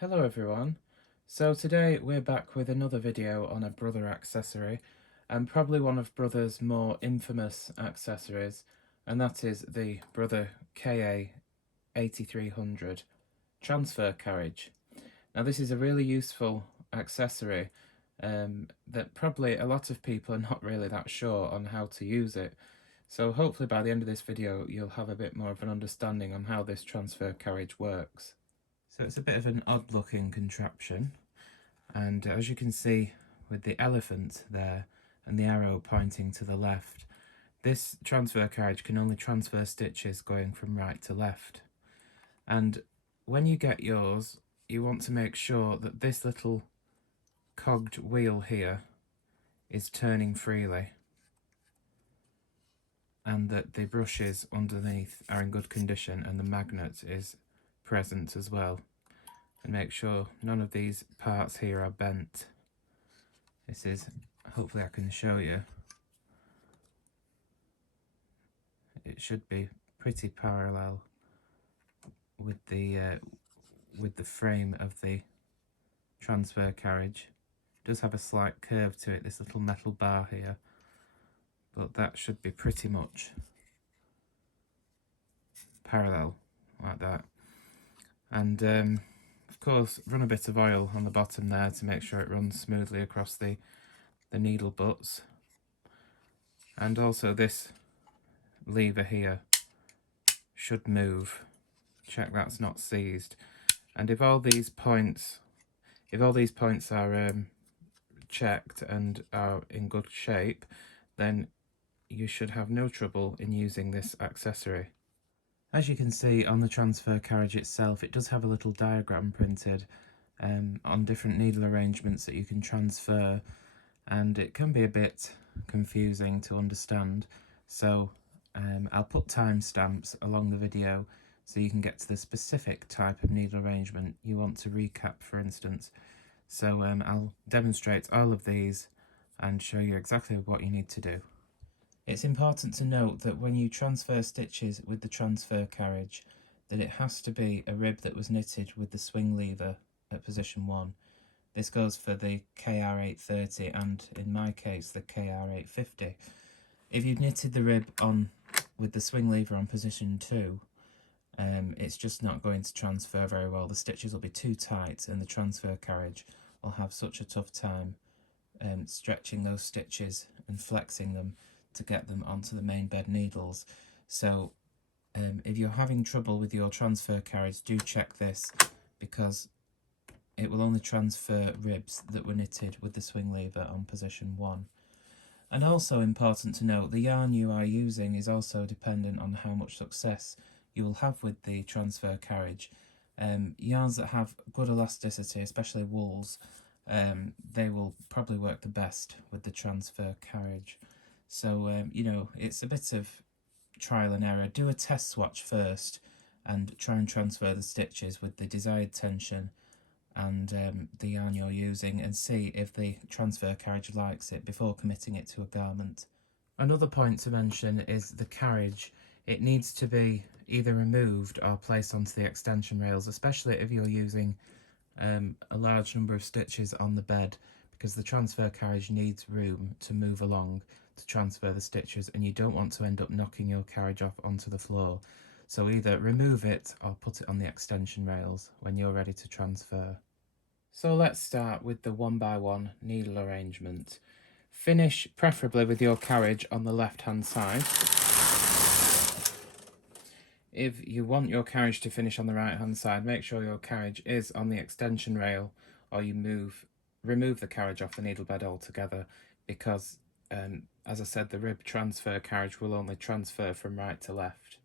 Hello everyone, so today we're back with another video on a Brother accessory and probably one of Brother's more infamous accessories, and that is the Brother KA-8300 transfer carriage. Now this is a really useful accessory that probably a lot of people are not really that sure on how to use it, so hopefully by the end of this video you'll have a bit more of an understanding on how this transfer carriage works. So it's a bit of an odd looking contraption, and as you can see with the elephant there and the arrow pointing to the left, this transfer carriage can only transfer stitches going from right to left. And when you get yours, you want to make sure that this little cogged wheel here is turning freely and that the brushes underneath are in good condition and the magnet is present as well. And make sure none of these parts here are bent. This is, hopefully I can show you, it should be pretty parallel with the frame of the transfer carriage. It does have a slight curve to it, this little metal bar here, but that should be pretty much parallel like that. And of course, run a bit of oil on the bottom there to make sure it runs smoothly across the needle butts. And also this lever here should move. Check that's not seized. And if all these points are checked and are in good shape, then you should have no trouble in using this accessory. As you can see on the transfer carriage itself, it does have a little diagram printed on different needle arrangements that you can transfer, and it can be a bit confusing to understand, so I'll put timestamps along the video so you can get to the specific type of needle arrangement you want to recap, for instance. So I'll demonstrate all of these and show you exactly what you need to do. It's important to note that when you transfer stitches with the transfer carriage, that it has to be a rib that was knitted with the swing lever at position 1. This goes for the KR830 and, in my case, the KR850. If you've knitted the rib on with the swing lever on position 2, it's just not going to transfer very well. The stitches will be too tight and the transfer carriage will have such a tough time stretching those stitches and flexing them to get them onto the main bed needles. So if you're having trouble with your transfer carriage, do check this, because it will only transfer ribs that were knitted with the swing lever on position 1. And also important to note, the yarn you are using is also dependent on how much success you will have with the transfer carriage. Yarns that have good elasticity, especially wools, they will probably work the best with the transfer carriage. So, you know, it's a bit of trial and error. Do a test swatch first and try and transfer the stitches with the desired tension and the yarn you're using, and see if the transfer carriage likes it before committing it to a garment. Another point to mention is the carriage. It needs to be either removed or placed onto the extension rails, especially if you're using a large number of stitches on the bed, because the transfer carriage needs room to move along to transfer the stitches, and you don't want to end up knocking your carriage off onto the floor. So either remove it or put it on the extension rails when you're ready to transfer. So let's start with the 1x1 needle arrangement. Finish preferably with your carriage on the left hand side. If you want your carriage to finish on the right hand side, make sure your carriage is on the extension rail, or you remove the carriage off the needle bed altogether, because as I said, the rib transfer carriage will only transfer from right to left.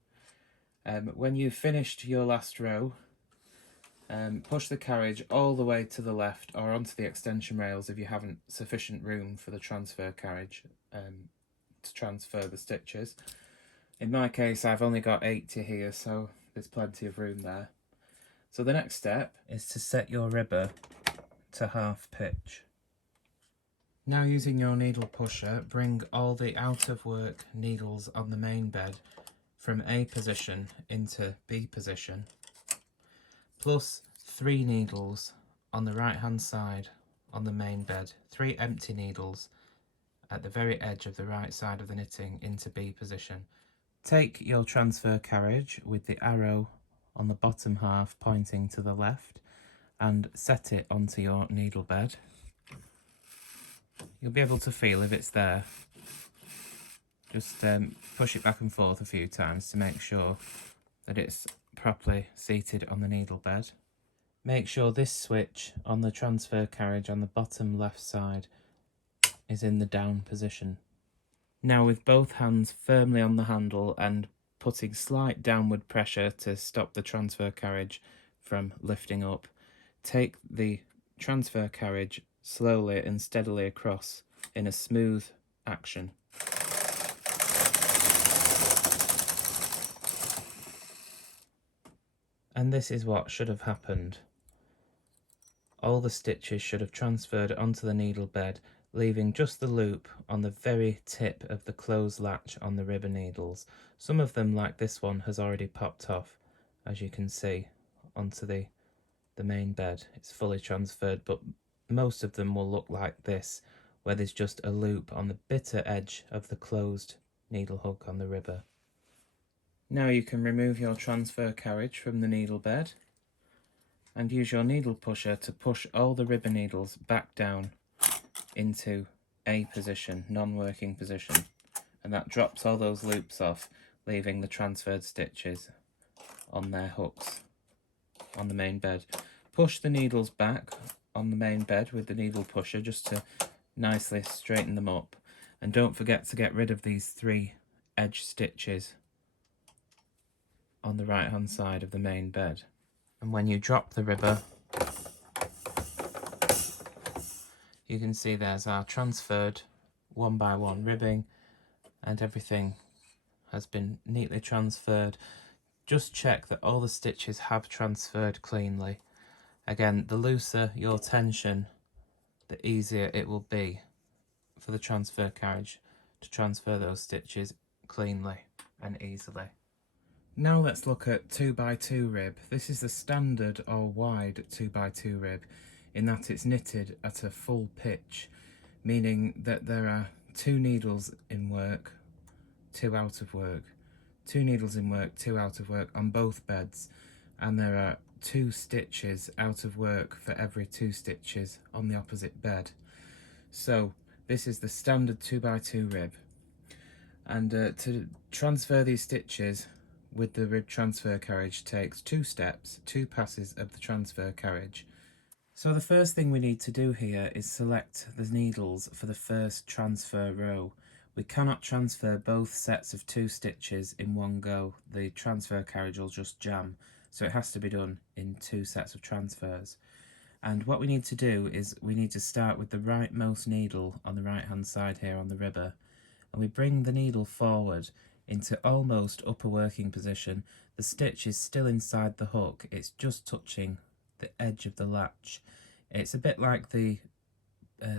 When you've finished your last row, push the carriage all the way to the left or onto the extension rails if you haven't sufficient room for the transfer carriage to transfer the stitches. In my case, I've only got 80 here, so there's plenty of room there. So the next step is to set your ribber to half pitch. Now, using your needle pusher, bring all the out of work needles on the main bed from A position into B position. Plus 3 needles on the right hand side on the main bed, 3 empty needles at the very edge of the right side of the knitting into B position. Take your transfer carriage with the arrow on the bottom half pointing to the left and set it onto your needle bed. You'll be able to feel if it's there. Just push it back and forth a few times to make sure that it's properly seated on the needle bed. Make sure this switch on the transfer carriage on the bottom left side is in the down position. Now, with both hands firmly on the handle and putting slight downward pressure to stop the transfer carriage from lifting up, take the transfer carriage slowly and steadily across in a smooth action. And this is what should have happened. All the stitches should have transferred onto the needle bed, leaving just the loop on the very tip of the closed latch on the ribbon needles. Some of them, like this one, has already popped off, as you can see, onto the main bed. It's fully transferred, but most of them will look like this, where there's just a loop on the bitter edge of the closed needle hook on the ribber. Now you can remove your transfer carriage from the needle bed and use your needle pusher to push all the ribbon needles back down into A position, non-working position, and that drops all those loops off, leaving the transferred stitches on their hooks on the main bed. Push the needles back on the main bed with the needle pusher just to nicely straighten them up, and don't forget to get rid of these 3 edge stitches on the right hand side of the main bed. And when you drop the ribber, you can see there's our transferred 1 by 1 ribbing, and everything has been neatly transferred. Just check that all the stitches have transferred cleanly. Again, the looser your tension, the easier it will be for the transfer carriage to transfer those stitches cleanly and easily. Now let's look at 2 by 2 rib. This is the standard or wide 2 by 2 rib, in that it's knitted at a full pitch, meaning that there are 2 needles in work, 2 out of work, 2 needles in work, 2 out of work on both beds, and there are 2 stitches out of work for every 2 stitches on the opposite bed. So this is the standard 2 by 2 rib, and to transfer these stitches with the rib transfer carriage takes 2 steps, 2 passes of the transfer carriage. So the first thing we need to do here is select the needles for the first transfer row. We cannot transfer both sets of 2 stitches in one go. The transfer carriage will just jam, so it has to be done in 2 sets of transfers. And what we need to do is we need to start with the rightmost needle on the right hand side here on the ribber, and we bring the needle forward into almost upper working position. The stitch is still inside the hook, it's just touching the edge of the latch. It's a bit like the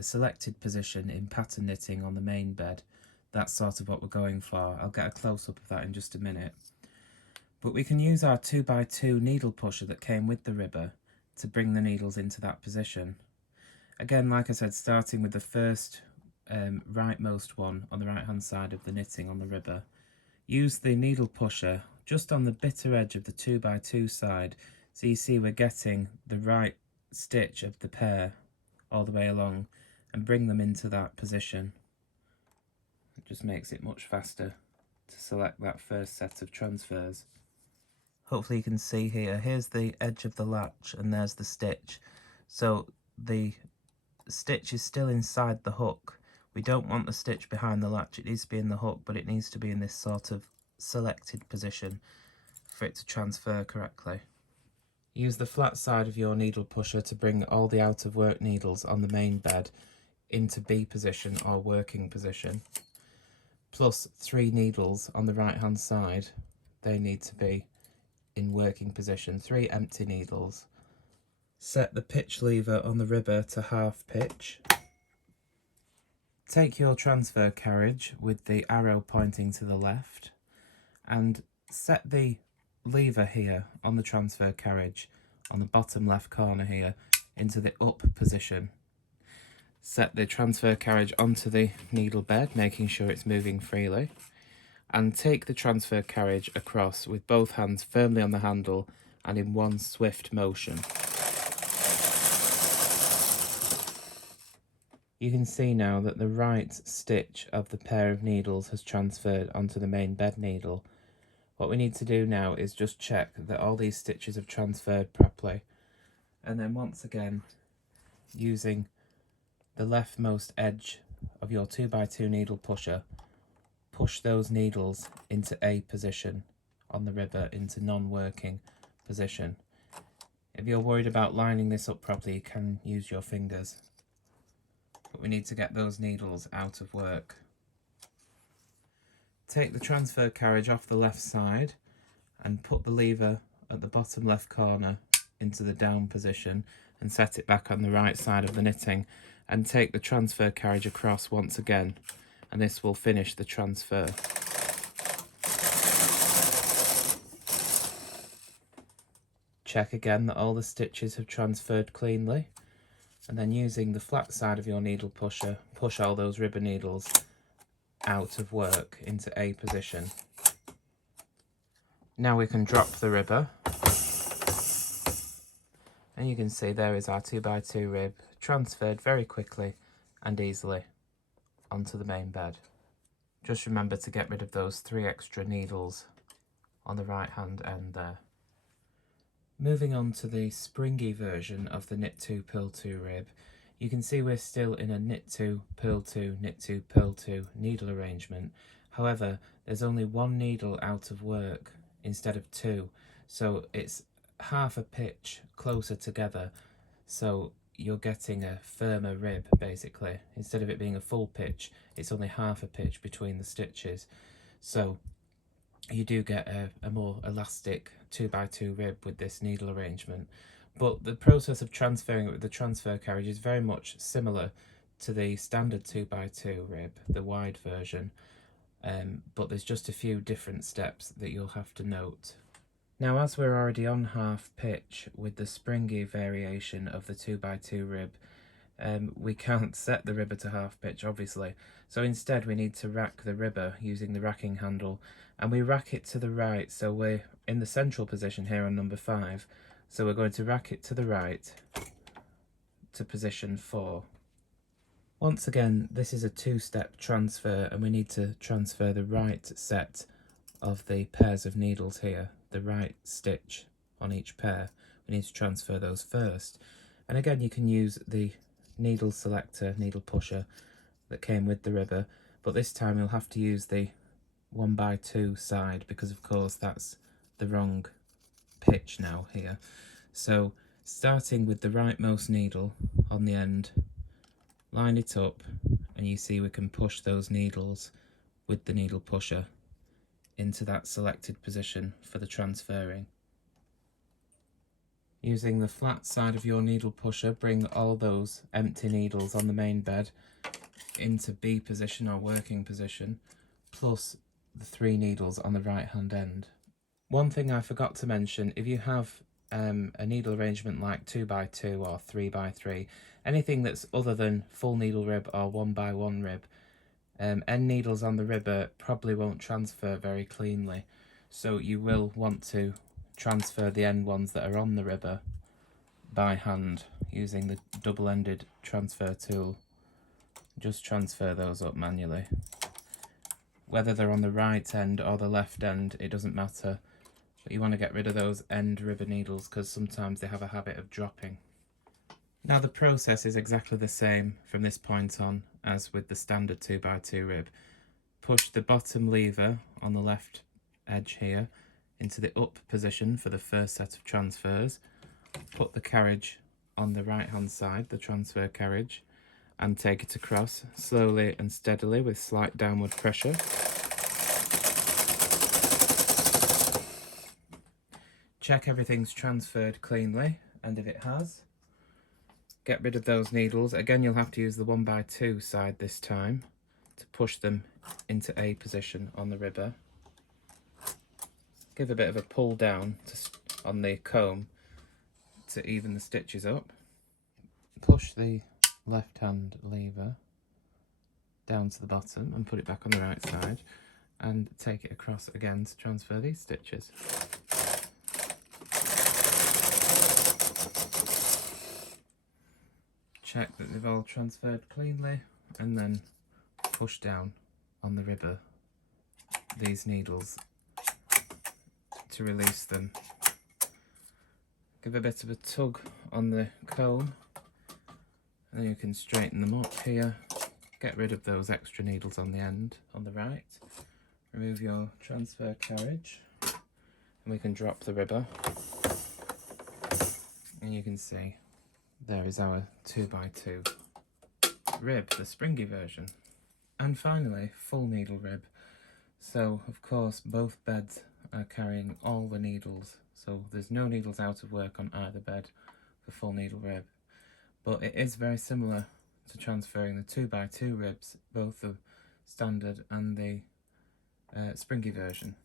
selected position in pattern knitting on the main bed. That's sort of what we're going for. I'll get a close-up of that in just a minute. But we can use our 2 by 2 needle pusher that came with the ribber to bring the needles into that position. Again, like I said, starting with the first rightmost one on the right hand side of the knitting on the ribber. Use the needle pusher just on the bitter edge of the 2 by 2 side, so you see we're getting the right stitch of the pair all the way along, and bring them into that position. It just makes it much faster to select that first set of transfers. Hopefully you can see here, here's the edge of the latch and there's the stitch. So the stitch is still inside the hook. We don't want the stitch behind the latch, it needs to be in the hook, but it needs to be in this sort of selected position for it to transfer correctly. Use the flat side of your needle pusher to bring all the out of work needles on the main bed into B position or working position, plus 3 needles on the right hand side. They need to be in working position, 3 empty needles. Set the pitch lever on the ribber to half pitch. Take your transfer carriage with the arrow pointing to the left and set the lever here on the transfer carriage on the bottom left corner here into the up position. Set the transfer carriage onto the needle bed, making sure it's moving freely, and take the transfer carriage across with both hands firmly on the handle and in one swift motion. You can see now that the right stitch of the pair of needles has transferred onto the main bed needle. What we need to do now is just check that all these stitches have transferred properly, and then once again, using the leftmost edge of your 2x2 needle pusher, push those needles into A position on the ribber, into non-working position. If you're worried about lining this up properly, you can use your fingers, but we need to get those needles out of work. Take the transfer carriage off the left side and put the lever at the bottom left corner into the down position and set it back on the right side of the knitting, and take the transfer carriage across once again, and this will finish the transfer. Check again that all the stitches have transferred cleanly, and then using the flat side of your needle pusher, push all those ribber needles out of work into A position. Now we can drop the ribber, and you can see there is our 2x2 rib transferred very quickly and easily onto the main bed. Just remember to get rid of those 3 extra needles on the right hand end there. Moving on to the springy version of the knit 2 purl 2 rib, you can see we're still in a knit 2 purl 2 knit 2 purl 2 needle arrangement. However, there's only 1 needle out of work instead of 2, so it's half a pitch closer together, so you're getting a firmer rib basically. Instead of it being a full pitch, it's only half a pitch between the stitches, so you do get a more elastic 2x2 rib with this needle arrangement. But the process of transferring it with the transfer carriage is very much similar to the standard 2x2 rib, the wide version, but there's just a few different steps that you'll have to note. Now, as we're already on half pitch with the springy variation of the 2x2 rib, we can't set the ribber to half pitch obviously, so instead we need to rack the ribber using the racking handle, and we rack it to the right, so we're in the central position here on number 5, so we're going to rack it to the right to position 4. Once again, this is a 2-step transfer, and we need to transfer the right set of the pairs of needles here, the right stitch on each pair. We need to transfer those first, and again you can use the needle selector, needle pusher that came with the ribber, but this time you'll have to use the 1x2 side because of course that's the wrong pitch now here. So starting with the rightmost needle on the end, line it up, and you see we can push those needles with the needle pusher into that selected position for the transferring. Using the flat side of your needle pusher, bring all those empty needles on the main bed into B position or working position, plus the 3 needles on the right hand end. One thing I forgot to mention, if you have a needle arrangement like 2x2 or 3x3, anything that's other than full needle rib or 1x1 rib, end needles on the ribber probably won't transfer very cleanly, so you will want to transfer the end ones that are on the ribber by hand using the double-ended transfer tool. Just transfer those up manually. Whether they're on the right end or the left end, it doesn't matter, but you want to get rid of those end ribber needles because sometimes they have a habit of dropping. Now the process is exactly the same from this point on as with the standard 2x2 rib. Push the bottom lever on the left edge here into the up position for the first set of transfers. Put the carriage on the right hand side, the transfer carriage, and take it across slowly and steadily with slight downward pressure. Check everything's transferred cleanly, and if it has, get rid of those needles. Again, you'll have to use the 1x2 side this time to push them into A position on the ribber. Give a bit of a pull down on the comb to even the stitches up, push the left hand lever down to the bottom and put it back on the right side, and take it across again to transfer these stitches. Check that they've all transferred cleanly, and then push down on the ribber these needles to release them. Give a bit of a tug on the comb, and then you can straighten them up here. Get rid of those extra needles on the end on the right. Remove your transfer carriage, and we can drop the ribber. And you can see there is our 2x2 rib, the springy version. And finally, full needle rib. So of course both beds are carrying all the needles, so there's no needles out of work on either bed for full needle rib. But it is very similar to transferring the 2x2 ribs, both the standard and the springy version,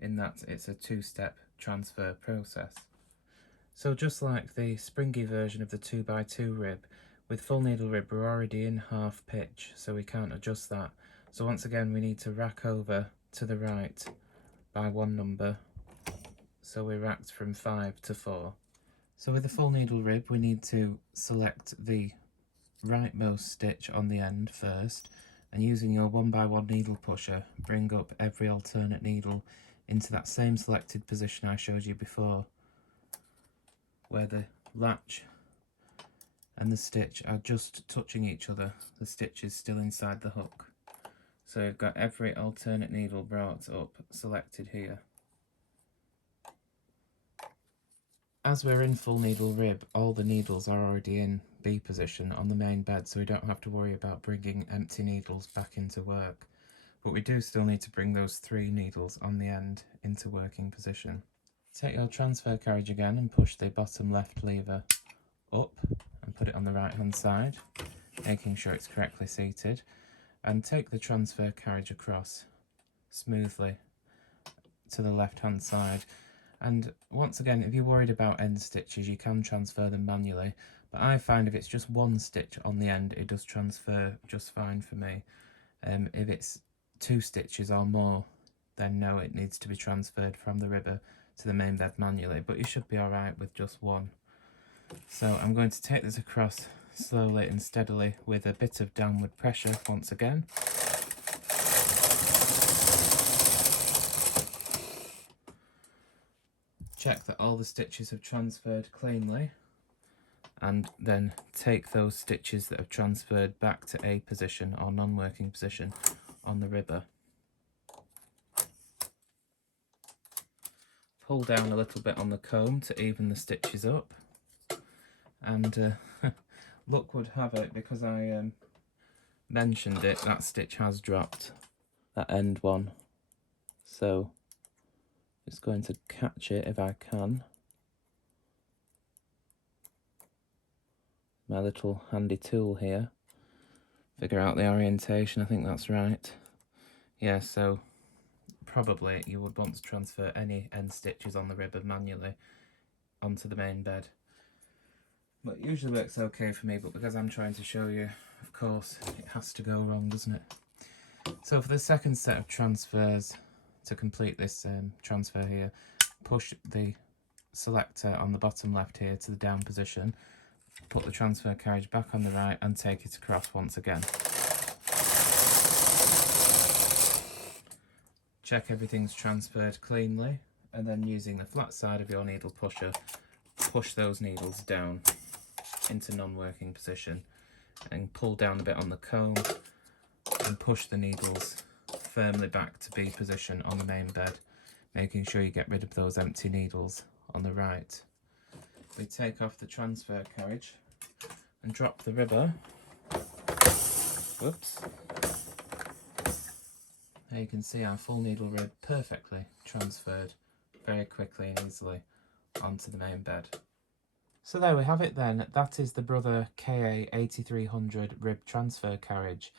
in that it's a two-step transfer process. So just like the springy version of the 2x2 rib, with full needle rib we're already in half pitch, so we can't adjust that. So once again we need to rack over to the right by one number, so we're racked from 5 to 4. So with the full needle rib we need to select the rightmost stitch on the end first, and using your 1x1 needle pusher bring up every alternate needle into that same selected position I showed you before, where the latch and the stitch are just touching each other. The stitch is still inside the hook. So we've got every alternate needle brought up, selected here. As we're in full needle rib, all the needles are already in B position on the main bed, so we don't have to worry about bringing empty needles back into work. But we do still need to bring those 3 needles on the end into working position. Take your transfer carriage again and push the bottom left lever up and put it on the right hand side, making sure it's correctly seated, and take the transfer carriage across smoothly to the left hand side. And once again, if you're worried about end stitches, you can transfer them manually, but I find if it's just one stitch on the end, it does transfer just fine for me. If it's 2 stitches or more, then no, it needs to be transferred from the ribber to the main bed manually, but you should be alright with just one. So I'm going to take this across slowly and steadily with a bit of downward pressure once again. Check that all the stitches have transferred cleanly, and then take those stitches that have transferred back to A position or non-working position on the ribber. Pull down a little bit on the comb to even the stitches up, and luck would have it, because I mentioned it, that stitch has dropped, that end one, so just going to catch it if I can. My little handy tool here, figure out the orientation. I think that's right. Yeah, so probably you would want to transfer any end stitches on the ribber manually onto the main bed. But it usually works okay for me, but because I'm trying to show you, of course, it has to go wrong, doesn't it? So for the second set of transfers, to complete this transfer here, push the selector on the bottom left here to the down position, put the transfer carriage back on the right and take it across once again. Check everything's transferred cleanly, and then using the flat side of your needle pusher, push those needles down into non-working position and pull down a bit on the comb and push the needles firmly back to B position on the main bed, making sure you get rid of those empty needles on the right. We take off the transfer carriage and drop the ribber. Whoops. There you can see our full needle rib perfectly transferred very quickly and easily onto the main bed. So there we have it then. That is the Brother KA-8300 rib transfer carriage.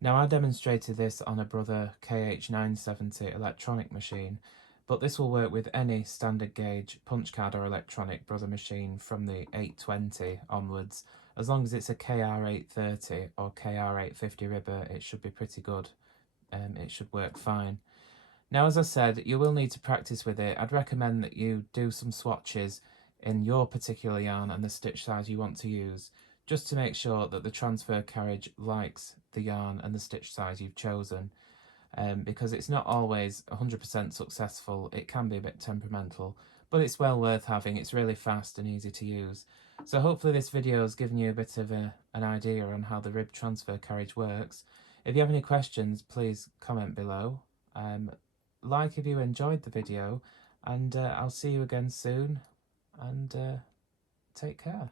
Now I demonstrated this on a Brother KH-970 electronic machine, but this will work with any standard gauge punch card or electronic brother machine from the 820 onwards. As long as it's a KR-830 or KR-850 ribber, it should be pretty good. It should work fine. Now, as I said, you will need to practice with it. I'd recommend that you do some swatches in your particular yarn and the stitch size you want to use, just to make sure that the transfer carriage likes the yarn and the stitch size you've chosen. Because it's not always 100% successful, it can be a bit temperamental, but it's well worth having. It's really fast and easy to use. So hopefully this video has given you a bit of an idea on how the rib transfer carriage works. If you have any questions, please comment below. Like if you enjoyed the video, and I'll see you again soon, and take care.